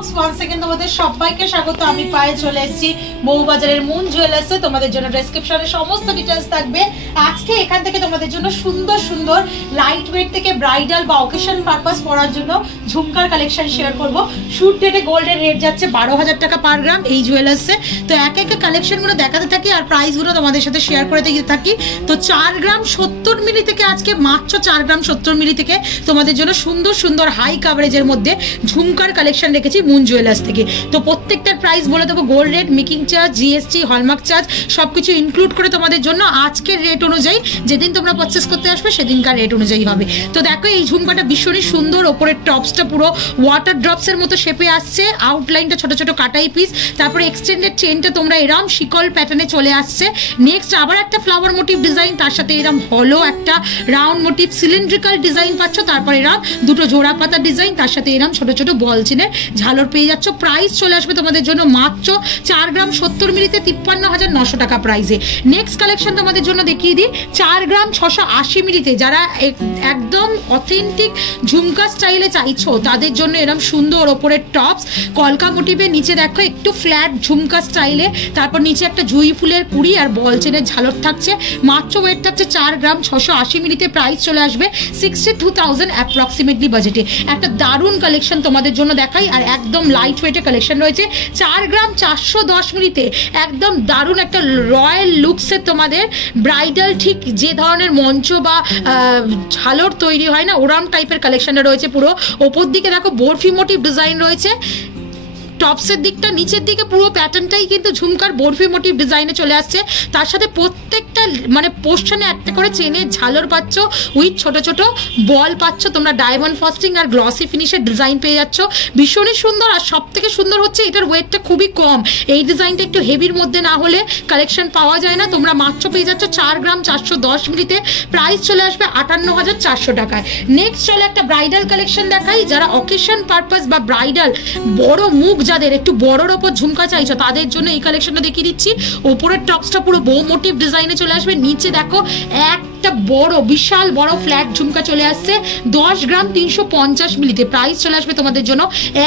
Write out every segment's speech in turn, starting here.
Blogs one second তোমাদের সবাইকে স্বাগত। আমি পায়ে চলে এসেছি বউবাজারের মুন জুয়েলার্সে। তোমাদের জন্য ডেসক্রিপশনে সমস্ত ডিটেইলস থাকবে। আজকে এখান থেকে তোমাদের জন্য সুন্দর সুন্দর লাইট ওয়েট থেকে ব্রাইডাল বা অকেশন পারপাস পরার জন্য ঝুমকার কালেকশন শেয়ার করব। শুট ডেটে গোল্ডের রেট যাচ্ছে 12,000 টাকা পার গ্রাম এই জুয়েলার্সে। তো এক এক কালেকশনগুলো দেখাতে থাকি আর প্রাইসগুলো তোমাদের সাথে শেয়ার করে থাকি। তো 4 গ্রাম 70 মিলি থেকে আজকে মাত্র 4 গ্রাম 70 মিলি থেকে তোমাদের জন্য সুন্দর সুন্দর হাই কাভারেজের মধ্যে ঝুমকার কালেকশন রেখেছি মুন জুয়েলার্স থেকে। তো প্রত্যেকটার প্রাইস বলে দেবো, gold rate, making charge, GST, hallmark charge সবকিছু ইনক্লুড করে তোমাদের জন্য আজকের রেট অনুযায়ী যেদিন তোমরা পারচেস করতে আসবে সেদিনকার রেট অনুযায়ী হবে। তো দেখো এই ঝুমকাটা ভীষণই সুন্দর, ওপরের টপসটা পুরো ওয়াটার ড্রপসের মতো শেপে আসছে, আউটলাইনটা ছোট ছোট কাটাই পিস, তারপরে এক্সটেন্ডেড চেনটা তোমরা এরম শিকল প্যাটার্নে চলে আসছে। নেক্সট আবার একটা ফ্লাওয়ার মোটিভ ডিজাইন, তার সাথে এরম হলো একটা রাউন্ড মোটিভ সিলিন্ড্রিক্যাল ডিজাইন পাচ্ছ, তারপর এরম দুটো জোড়া পাতা ডিজাইন, তার সাথে এরম ছোট ছোট বল চেনের ঝালর পেয়ে যাচ্ছ। প্রাইস চলে আসবে তোমাদের জন্য মাত্র 4 গ্রাম 70 মিলিতে 53,900 টাকা প্রাইসে। নেক্সট কালেকশন তোমাদের জন্য দেখিয়ে দিই 4 গ্রাম 680 মিলিতে। যারা একদম অথেন্টিক ঝুমকা স্টাইলে চাইছো তাদের জন্য এরকম সুন্দর ওপরের টপস কলকা মোটিভে, নিচে দেখো একটু ফ্ল্যাট ঝুমকা স্টাইলে, তারপর নিচে একটা জুই ফুলের কুড়ি আর বল চেনের ঝালর থাকছে। মাত্র ওয়েট থাকছে 4 গ্রাম 680 মিলিতে। প্রাইস চলে আসবে 62,000 অ্যাপ্রক্সিমেটলি বাজেটে। একটা দারুণ কালেকশন তোমাদের জন্য দেখাই আর একদম লাইট ওয়েটের কালেকশন রয়েছে 4 গ্রাম 410 মিলিতে। একদম দারুণ একটা রয়্যাল লুকসের তোমাদের ব্রাইডাল ঠিক যে ধরনের মঞ্চ বা ঝালর তৈরি হয় না ওরাম টাইপের কালেকশনটা রয়েছে। পুরো ওপর দিকে দেখো বরফি মোটিভ ডিজাইন রয়েছে, টপসের দিকটা নিচের দিকে পুরো প্যাটার্নটাই কিন্তু ঝুমকার বরফি মোটিভ ডিজাইনে চলে আসছে। তার সাথে প্রত্যেকটা মানে পোর্শনে একটা করে চেনের ঝালর পাচ্ছ, উইথ ছোট ছোট বল পাচ্ছ তোমরা, ডায়মন্ড ফস্টিং আর গ্লসি ফিনিশের ডিজাইন পেয়ে যাচ্ছ। ভীষণই সুন্দর আর সব থেকে সুন্দর হচ্ছে এটার ওয়েটটা খুবই কম। এই ডিজাইনটা একটু হেভির মধ্যে না হলে কালেকশন পাওয়া যায় না। তোমরা মাত্র পেয়ে যাচ্ছ 4 গ্রাম 410 মিলিতে। প্রাইস চলে আসবে 58,400 টাকায়। নেক্সট চলে একটা ব্রাইডাল কালেকশন দেখাই। যারা অকেশন পারপাস বা ব্রাইডাল বড় মুখ যাদের একটু বড়র ওপর ঝুমকা চাইছো তাদের জন্য এই কালেকশনটা দেখিয়ে দিচ্ছি। ওপরের টপসটা পুরো বো মোটিভ ডিজাইনে চলে আসবে, নিচে দেখো একটা বড় বিশাল বড় ফ্ল্যাট ঝুমকা চলে আসছে 10 গ্রাম 350 মিলিতে। প্রাইস চলে আসবে তোমাদের জন্য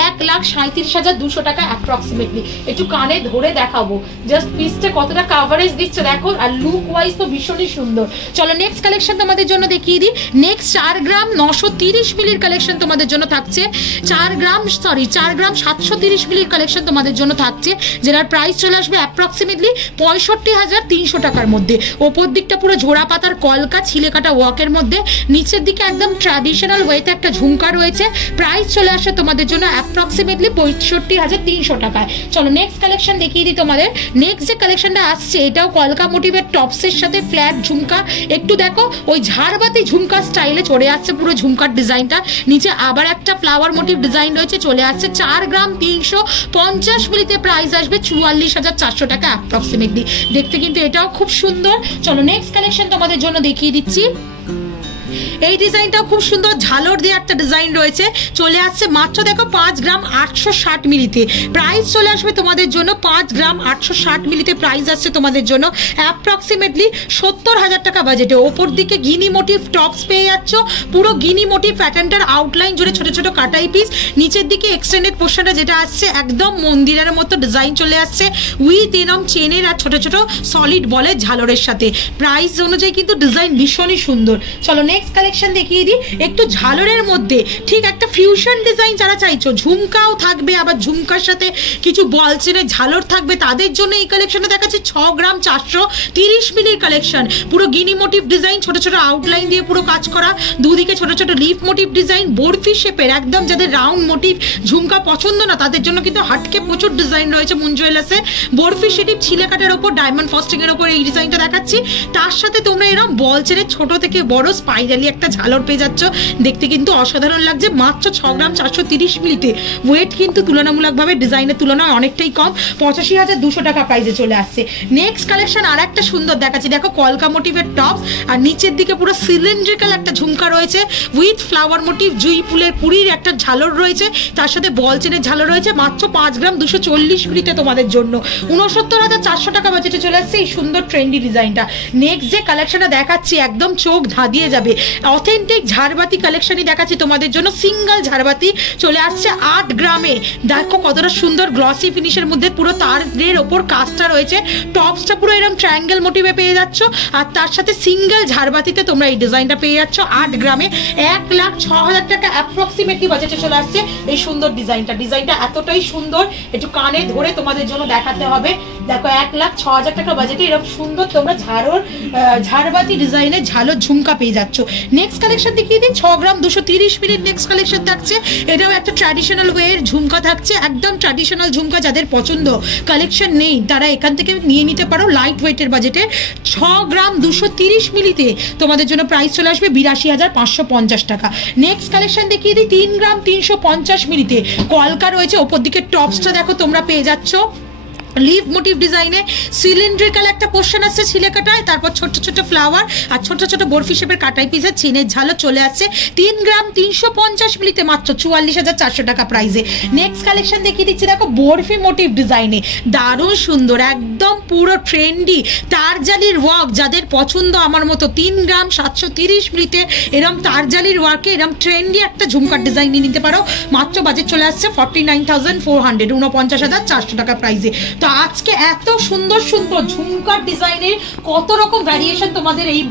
1,37,200 টাকা অ্যাপ্রক্সিমেটলি। একটু কানে ধরে দেখাবো জাস্ট পিসটা কতটা কাভারেজ দিচ্ছে দেখো, আর লুক ওয়াইজ তো ভীষণই সুন্দর। চলো নেক্সট কালেকশন তোমাদের জন্য দেখিয়ে দিই। নেক্সট 4 গ্রাম 930 মিলির কালেকশন তোমাদের জন্য থাকছে। 4 গ্রাম 730 মিলির কালেকশন তোমাদের জন্য থাকছে, যেটার প্রাইস চলে আসবে অ্যাপ্রক্সিমেটলি 65,300 টাকার মধ্যে। ওপর দিকটা পুরো জোড়া পাতার কলকা ছিলে কাটা ওয়ার্কের মধ্যে, নিচের দিকে একদম ট্র্যাডিশনাল ওয়েতে একটা ঝুমকা রয়েছে। প্রাইস চলে আসে তোমাদের জন্য অ্যাপ্রক্সিমেটলি 65,300 টাকায়। চলো নেক্সট কালেকশন দেখিয়ে দিই তোমাদের। নেক্সট যে কালেকশনটা আসছে এটাও কলকা মোটিভের টপসের সাথে ফ্ল্যাট ঝুমকা। একটু দেখো ওই ঝাড়বাতি ঝুমকা স্টাইলে চলে আসছে পুরো ঝুমকার ডিজাইনটা, নিচে আবার একটা ফ্লাওয়ার মোটিভ ডিজাইন রয়েছে চলে আসছে। 4 গ্রাম 350 মিলিতে প্রাইস আসবে 44,400 টাকা অ্যাপ্রক্সিমেটলি। দেখতে কিন্তু এটাও খুব সুন্দর। চলো নেক্সট কালেকশন তোমাদের জন্য দেখিয়ে দিচ্ছি। এই ডিজাইনটাও খুব সুন্দর, ঝালর দিয়ে একটা ডিজাইন রয়েছে চলে আসছে মাত্র দেখো 5 গ্রাম 860 মিলিতে। প্রাইস চলে আসবে তোমাদের জন্য 5 গ্রাম 860 মিলিতে। প্রাইস আসছে তোমাদের জন্য অ্যাপ্রক্সিমেটলি 70,000 টাকা বাজেটে। ওপর দিকে গিনি মোটিভ টপস পেয়ে যাচ্ছ, পুরো গিনি মোটিভ প্যাটার্নটার আউটলাইন জুড়ে ছোট ছোট কাটাই পিস, নিচের দিকে এক্সটেন্ডেড পোর্শনটা যেটা আসছে একদম মন্দিরের মতো ডিজাইন চলে আসছে, উইথ এরম চেনের আর ছোট ছোট সলিড বলের ঝালরের সাথে। প্রাইস অনুযায়ী কিন্তু ডিজাইন ভীষণই সুন্দর। চলো নেক্সট কালেকশন দেখিয়ে দিই। একটু ঝালরের মধ্যে ঠিক একটা ফিউশন ডিজাইন যারা চাইছো, ঝুমকাও থাকবে আবার ঝুমকার সাথে কিছু বল চেনের ঝালর থাকবে, তাদের জন্য এই কালেকশনটা দেখাচ্ছি 6 গ্রাম 430 মিলির কালেকশন। পুরো গিনি মোটিভ ডিজাইন, ছোট ছোট আউটলাইন দিয়ে পুরো কাজ করা, দুদিকে ছোট ছোট লিফ মোটিভ ডিজাইন, বরফি শেপের একদম। যাদের রাউন্ড মোটিভ ঝুমকা পছন্দ না তাদের জন্য কিন্তু হাটকে প্রচুর ডিজাইন রয়েছে মুন জুয়েলার্সে। বরফি শেটিভ ছিলে কাটার ওপর ডায়মন্ড ফস্টিং এর ওপর এই ডিজাইনটা দেখাচ্ছি। তার সাথে তোমরা এরকম বল চেনের ছোট থেকে বড় স্পাইরালি একটা ঝালর পেয়ে যাচ্ছ, দেখতে কিন্তু অসাধারণ লাগছে। মাত্র 6 গ্রাম 430 মিলিতে। ওয়েট কিন্তু তুলনামূলকভাবে ডিজাইনের তুলনায় অনেকটাই কম, 85,200 টাকা প্রাইসে চলে আসছে। নেক্সট কালেকশন আর একটা সুন্দর দেখাচ্ছি, দেখো কলকা মোটিভের টপস আর নিচের দিকে পুরো সিলিন্ড্রিক্যাল একটা ঝুমকা রয়েছে, উইথ ফ্লাওয়ার মোটিভ জুই ফুলের কুড়ির একটা ঝালর রয়েছে, তার সাথে বল চেনের ঝালর রয়েছে। মাত্র 5 গ্রাম 240 মিলিতে তোমাদের জন্য 69,400 টাকা বাজেটে চলে আসছে এই সুন্দর ট্রেন্ডি ডিজাইনটা। নেক্সট যে কালেকশনটা দেখাচ্ছি একদম চোখ ধাঁধিয়ে যাবে, অথেন্টিক ঝাড়বাতি কালেকশনই দেখাচ্ছি তোমাদের জন্য। সিঙ্গেল ঝাড়বাতি চলে আসছে 8 গ্রাম গ্রামে, দেখো কতটা সুন্দর গ্লসি ফিনিশের মধ্যে পুরো তারের ওপর কাজটা রয়েছে, টপসটা পুরো এরকম ট্রায়াঙ্গেল মোটিভে পেয়ে যাচ্ছ, আর তার সাথে সিঙ্গেল ঝাড়বাতিতে তোমরা এই ডিজাইনটা পেয়ে যাচ্ছ 8 গ্রামে। 1,06,000 টাকা অ্যাপ্রক্সিমেটলি বাজেটে চলে আসছে এই সুন্দর ডিজাইনটা এতটাই সুন্দর, একটু কানে ধরে তোমাদের জন্য দেখাতে হবে। দেখো 1,06,000 টাকা বাজেটে এরকম সুন্দর তোমরা ঝাড়বাতি ডিজাইনের ঝালো ঝুমকা পেয়ে যাচ্ছ। নেক্সট কালেকশন দেখিয়ে দিন, 6 গ্রাম 230 মিনিট নেক্সট কালেকশন থাকছে। এটাও একটা ট্র্যাডিশনাল ওয়ের ঝুমকা থাকছে, একদম ট্র্যাডিশনাল ঝুমকা। যাদের পছন্দ কালেকশন নেই তারা এখান থেকে নিয়ে নিতে পারো লাইট ওয়েটের বাজেটে। 6 গ্রাম 230 মিলিতে তোমাদের জন্য প্রাইস চলে আসবে 82,550 টাকা। নেক্সট কালেকশন দেখিয়ে দিই, 3 গ্রাম 350 মিলিতে কলকা রয়েছে, ওপর দিকে টপসটা দেখো তোমরা পেয়ে যাচ্ছ লিভ মোটিভ ডিজাইনে, সিলিন্ড্রিক্যাল একটা পোর্শন আসছে ছিলে কাটায়, তারপর ছোট ছোট ফ্লাওয়ার আর ছোট ছোট বরফি শেপের কাটাই পিসের চেনের ঝালো চলে আসছে 3 গ্রাম 350 মিলিতে মাত্র 44,400 টাকা প্রাইসে। নেক্সট কালেকশন দেখিয়ে দিচ্ছি, দেখো বরফি মোটিভ ডিজাইনে, দারুণ সুন্দর, একদম পুরো ট্রেন্ডি তারজালির ওয়ার্ক যাদের পছন্দ আমার মতো, 3 গ্রাম 730 মিলিতে এরম তারজালির ওয়ার্কে এরম ট্রেন্ডি একটা ঝুমকার ডিজাইন নিয়ে নিতে পারো। মাত্র বাজেট চলে আসছে 49,400, 49,400 টাকা প্রাইসে। তো আজকে এত সুন্দর সুন্দর ঝুমকার ডিজাইনের কত রকম ভ্যারিয়েশন তোমাদের এই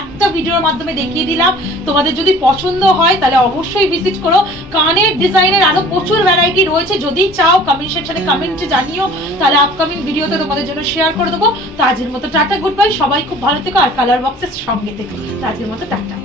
একটা ভিডিওর মাধ্যমে দেখিয়ে দিলাম। তোমাদের যদি পছন্দ হয় তাহলে অবশ্যই ভিজিট করো। কানের ডিজাইনের আরো প্রচুর ভ্যারাইটি রয়েছে, যদি চাও কমেন্ট সেকশনে কমেন্টে জানিও, তাহলে আপকামিং ভিডিওতে তোমাদের জন্য শেয়ার করে দেবো। তো আজকের মতো টাটা, গুড বাই, সবাই খুব ভালো থেকো আর কালার বক্সের সঙ্গে থেকো। তো আজকের মতো টাটা।